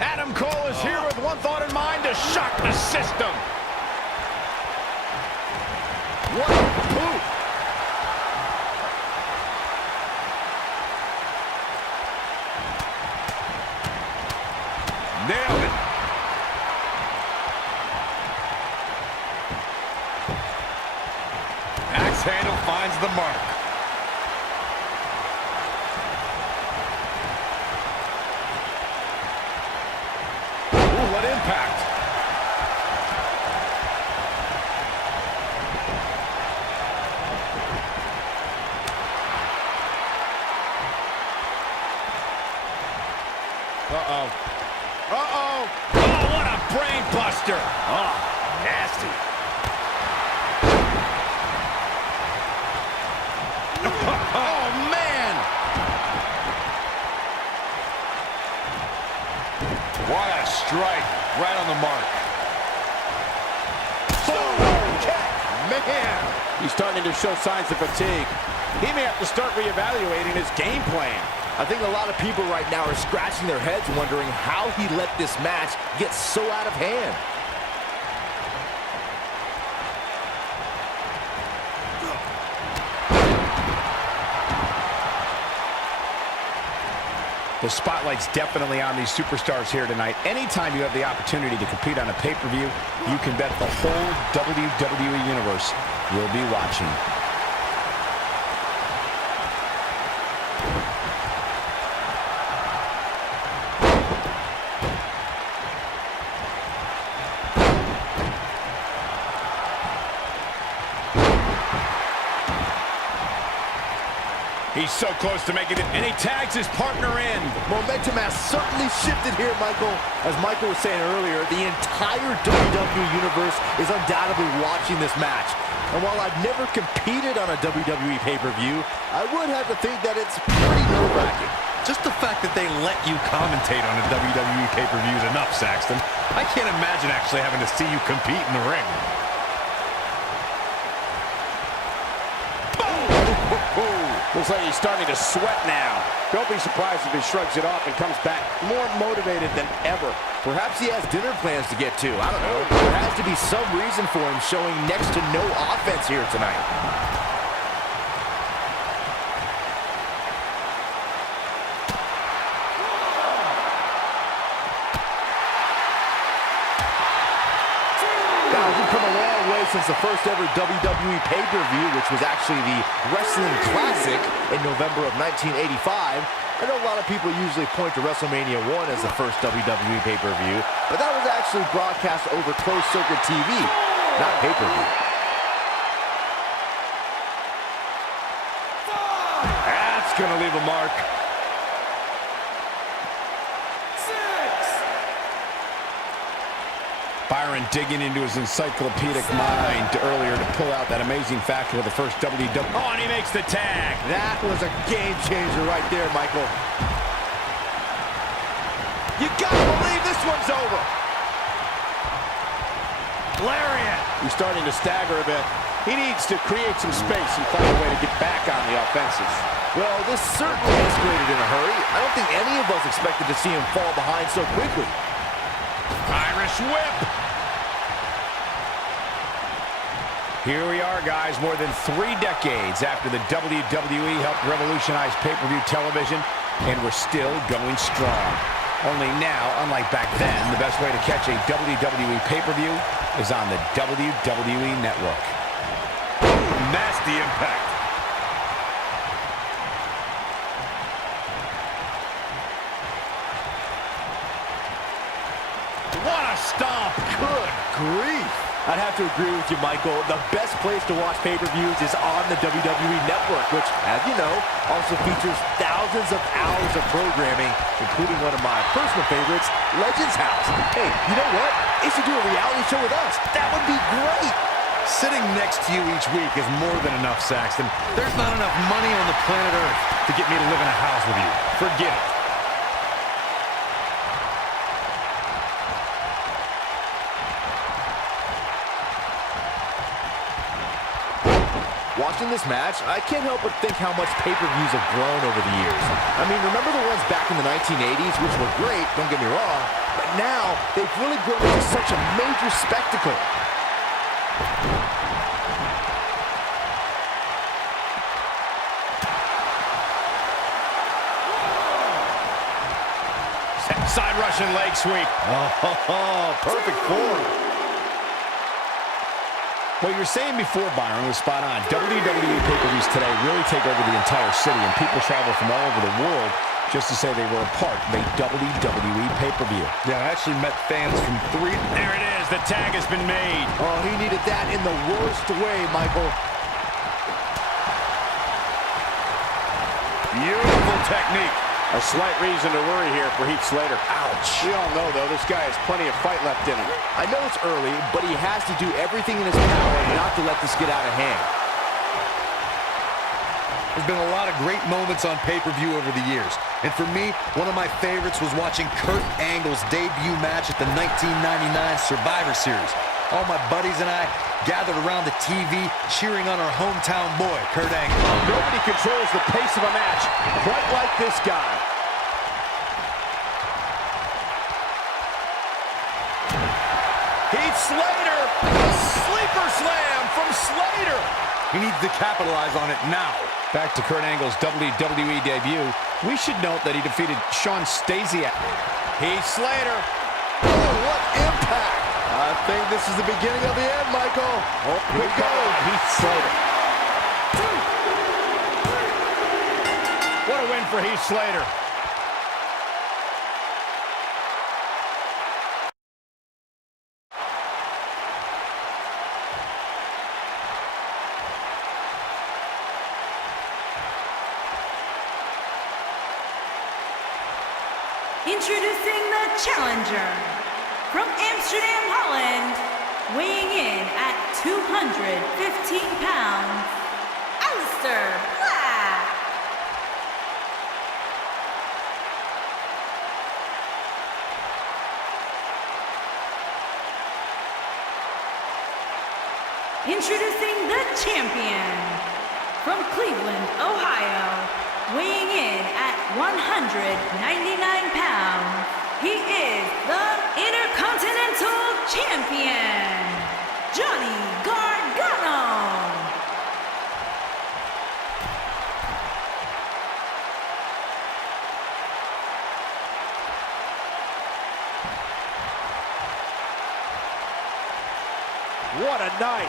Adam Cole is here with one thought in mind: to shock the system. What a boot! Nailed it. Axe handle finds the mark. Ooh, what impact. Uh-oh. Uh-oh. Oh, what a brain buster. Oh, nasty. Oh, man. What a strike. Right on the mark. Man. He's starting to show signs of fatigue. He may have to start reevaluating his game plan. I think a lot of people right now are scratching their heads wondering how he let this match get so out of hand. The spotlight's definitely on these superstars here tonight. Anytime you have the opportunity to compete on a pay-per-view, you can bet the whole WWE Universe will be watching. He's so close to making it, and he tags his partner in. Momentum has certainly shifted here, Michael. As Michael was saying earlier, the entire WWE Universe is undoubtedly watching this match. And while I've never competed on a WWE pay-per-view, I would have to think that it's pretty nerve-wracking. Just the fact that they let you commentate on a WWE pay-per-view is enough, Saxton. I can't imagine actually having to see you compete in the ring. Looks like he's starting to sweat now. Don't be surprised if he shrugs it off and comes back more motivated than ever. Perhaps he has dinner plans to get to. I don't know. There has to be some reason for him showing next to no offense here tonight. Guys, we've come a long way since the first ever WWE pay-per-view, which was actually the Wrestling Classic in November of 1985. I know a lot of people usually point to WrestleMania 1 as the first WWE pay-per-view, but that was actually broadcast over closed-circuit TV, not pay-per-view. That's going to leave a mark. Byron digging into his encyclopedic mind earlier to pull out that amazing fact of the first WWE. Oh, and he makes the tag. That was a game changer right there, Michael. You gotta believe this one's over. Lariat. He's starting to stagger a bit. He needs to create some space and find a way to get back on the offensive. Well, this certainly escalated in a hurry. I don't think any of us expected to see him fall behind so quickly. Irish whip. Here we are, guys, more than 3 decades after the WWE helped revolutionize pay-per-view television, and we're still going strong. Only now, unlike back then, the best way to catch a WWE pay-per-view is on the WWE Network. Nasty impact. What a stomp. Good grief. I'd have to agree with you, Michael. The best place to watch pay-per-views is on the WWE Network, which, as you know, also features thousands of hours of programming, including one of my personal favorites, Legends House. Hey, you know what? They should do a reality show with us. That would be great. Sitting next to you each week is more than enough, Saxton. There's not enough money on the planet Earth to get me to live in a house with you. Forget it. watching this match, I can't help but think how much pay-per-views have grown over the years. I mean, remember the ones back in the 1980s, which were great, don't get me wrong, but now they've really grown into such a major spectacle. Side Russian leg sweep. Oh, perfect form. What you were saying before, Byron, was spot on. WWE pay-per-views today really take over the entire city, and people travel from all over the world just to say they were a part of a WWE pay-per-view. Yeah, I actually met fans from three... There it is. The tag has been made. Oh, he needed that in the worst way, Michael. Beautiful technique. A slight reason to worry here for Heath Slater. Ouch. We all know, though, this guy has plenty of fight left in him. I know it's early, but he has to do everything in his power not to let this get out of hand. There's been a lot of great moments on pay-per-view over the years. And for me, one of my favorites was watching Kurt Angle's debut match at the 1999 Survivor Series. All my buddies and I gathered around the TV cheering on our hometown boy, Kurt Angle. Nobody controls the pace of a match quite like this guy. Heath Slater. A sleeper slam from Slater. He needs to capitalize on it now. Back to Kurt Angle's WWE debut. We should note that he defeated Shawn Stasiak. Heath Slater. Oh, what impact! I think this is the beginning of the end, Michael. Oh, here we go. Heath Slater. What a win for Heath Slater. Introducing the challenger from Amsterdam, Holland, weighing in at 215 pounds, Aleister Black. Introducing the champion from Cleveland, Ohio, weighing in at 199 pounds, he is the Intercontinental Champion, Johnny Gargano. What a night.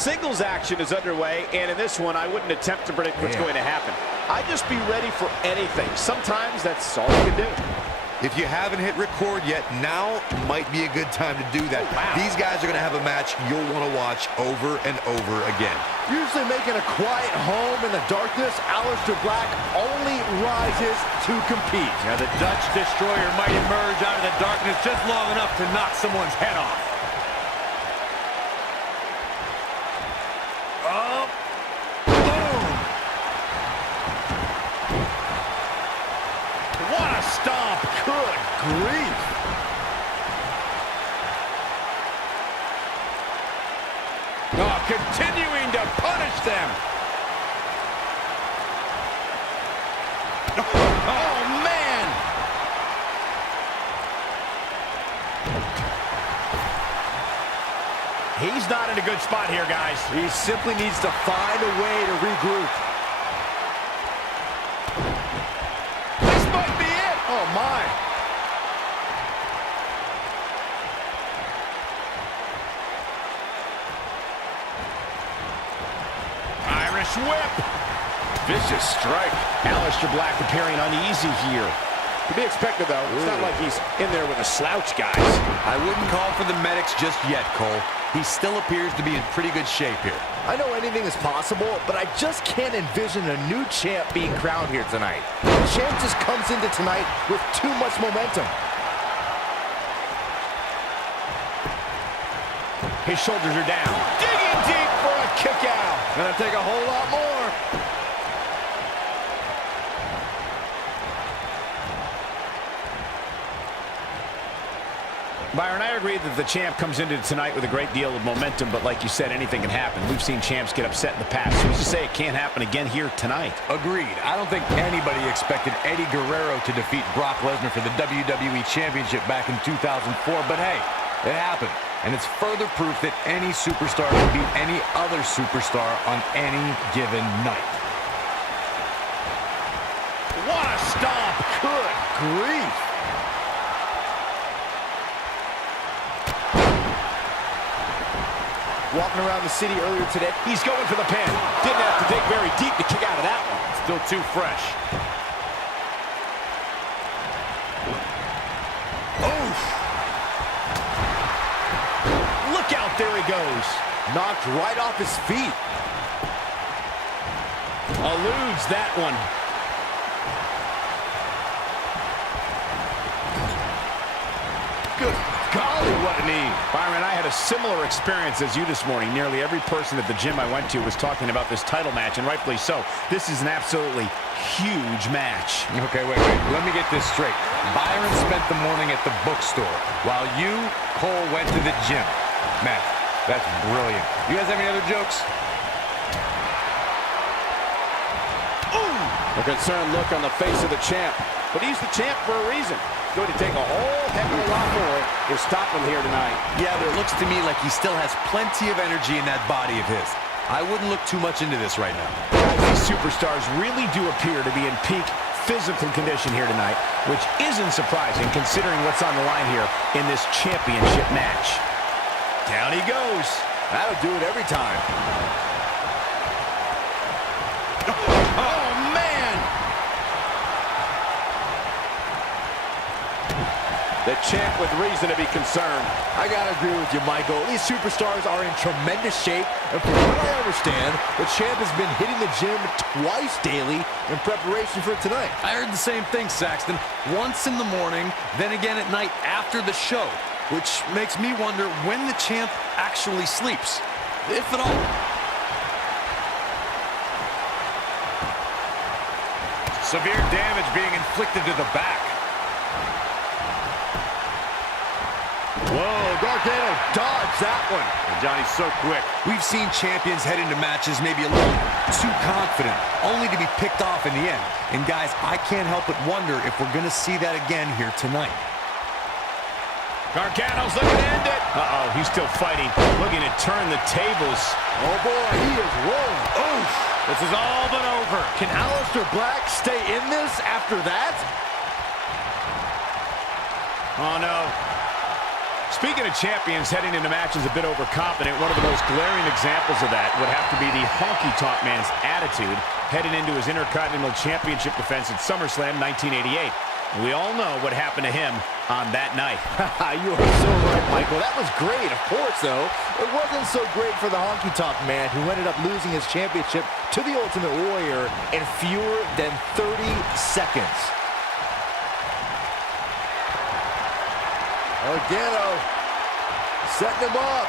Singles action is underway, and in this one, I wouldn't attempt to predict what's going to happen. I'd just be ready for anything. Sometimes that's all you can do. If you haven't hit record yet, now might be a good time to do that. Oh, wow. These guys are going to have a match you'll want to watch over and over again. Usually making a quiet home in the darkness, Aleister Black only rises to compete. Now the Dutch Destroyer might emerge out of the darkness just long enough to knock someone's head off. Stomp. Good grief. Oh, continuing to punish them. Oh, man. He's not in a good spot here, guys. He simply needs to find a way to regroup. Oh, my. Irish whip. Vicious strike. Aleister Black appearing uneasy here. To be expected, though. It's not like he's in there with a slouch, guys. I wouldn't call for the medics just yet, Cole. He still appears to be in pretty good shape here. I know anything is possible, but I just can't envision a new champ being crowned here tonight. The champ just comes into tonight with too much momentum. His shoulders are down. Digging deep for a kick out. Gonna take a whole lot more. Byron, I agree that the champ comes into tonight with a great deal of momentum, but like you said, anything can happen. We've seen champs get upset in the past. Who's to say it can't happen again here tonight? Agreed. I don't think anybody expected Eddie Guerrero to defeat Brock Lesnar for the WWE Championship back in 2004, but hey, it happened. And it's further proof that any superstar can beat any other superstar on any given night. What a stomp. Good grief. Walking around the city earlier today. He's going for the pin. Didn't have to dig very deep to kick out of that one. Still too fresh. Oof! Look out, there he goes. Knocked right off his feet. Eludes that one. Good golly, what a knee. Byron, I had a similar experience as you this morning. Nearly every person at the gym I went to was talking about this title match, and rightfully so. This is an absolutely huge match. Okay, wait. Let me get this straight. Byron spent the morning at the bookstore, while you, Cole, went to the gym. Man, that's brilliant. You guys have any other jokes? A concerned look on the face of the champ. But he's the champ for a reason. It's going to take a whole heck of a lot more to stop him here tonight. Yeah, but it looks to me like he still has plenty of energy in that body of his. I wouldn't look too much into this right now. Guys, these superstars really do appear to be in peak physical condition here tonight, which isn't surprising considering what's on the line here in this championship match. Down he goes. That'll do it every time. Oh, man! The champ with reason to be concerned. I gotta agree with you, Michael. These superstars are in tremendous shape, and from what I understand, the champ has been hitting the gym twice daily in preparation for tonight. I heard the same thing, Saxton. Once in the morning, then again at night after the show, which makes me wonder when the champ actually sleeps, if at all. Severe damage being inflicted to the back. Whoa, Gargano dodged that one. And Johnny's so quick. We've seen champions head into matches maybe a little too confident, only to be picked off in the end. And guys, I can't help but wonder if we're going to see that again here tonight. Gargano's looking to end it. Uh-oh, he's still fighting, looking to turn the tables. Oh, boy, he is rolling. Oof! This is all but over. Can Aleister Black stay in this after that? Oh, no. Speaking of champions heading into matches a bit overconfident, one of the most glaring examples of that would have to be the honky-tonk man's attitude heading into his Intercontinental Championship defense at SummerSlam 1988. We all know what happened to him on that night. You are so right, Michael. That was great, of course, though. It wasn't so great for the honky-tonk man who ended up losing his championship to the Ultimate Warrior in fewer than 30 seconds. Gargano setting him up.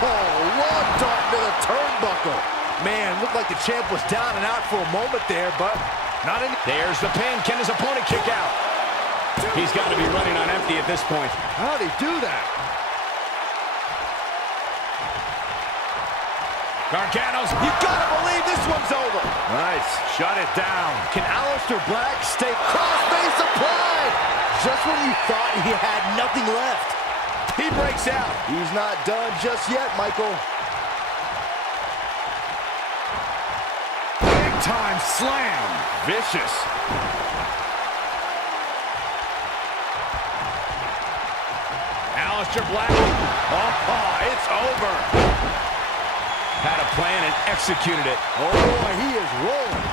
Oh, long dart to the turnbuckle. Man, looked like the champ was down and out for a moment there, but not in. There's the pin. Can his opponent kick out? He's got to be running on empty at this point. How'd he do that? Gargano's. You gotta believe this one's over. Nice. Shut it down. Can Aleister Black stay crossface applied? Just when you thought he had nothing left. He breaks out. He's not done just yet, Michael. Big time slam. Vicious. Aleister Black. Oh, it's over. Had a plan and executed it. Oh, boy, he is rolling.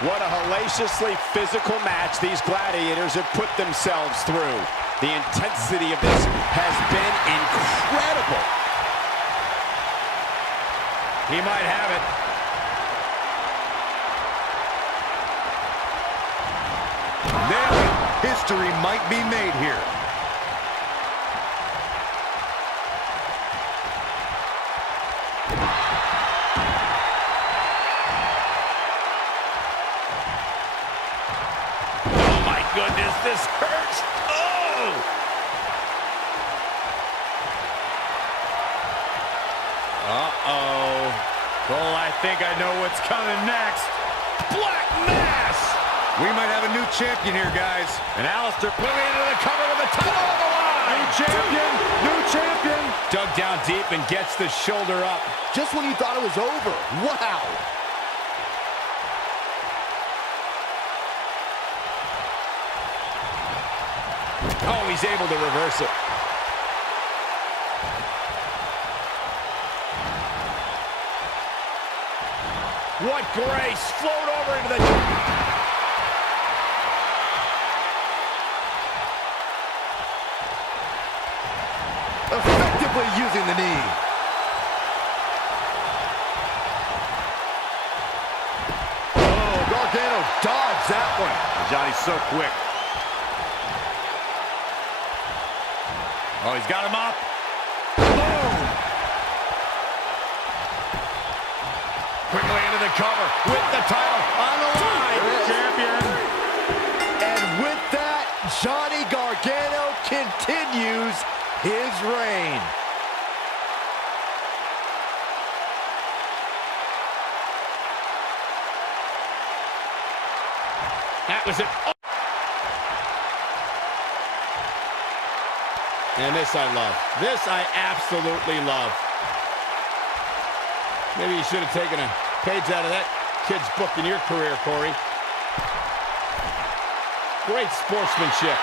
What a hellaciously physical match these gladiators have put themselves through. The intensity of this has been incredible. He might have it. Now, history might be made here. Oh, my goodness, this hurts. Oh! Uh-oh. Well, I think I know what's coming next. Black Mass! We might have a new champion here, guys. And Alistair moving into the cover with the title on the line. New champion, new champion. Dug down deep and gets the shoulder up. Just when you thought it was over. Wow. Oh, he's able to reverse it. What grace. Float over into the... Effectively using the knee. Oh, Gargano dodged that one. Johnny's so quick. Oh, he's got him up. Boom! Quickly into the cover with the title on the line. Champion. And with that, Johnny Gargano continues his reign. That was it. Oh. And this I love. This I absolutely love. Maybe you should have taken a page out of that kid's book in your career, Corey. Great sportsmanship.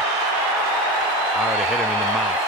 I would have hit him in the mouth.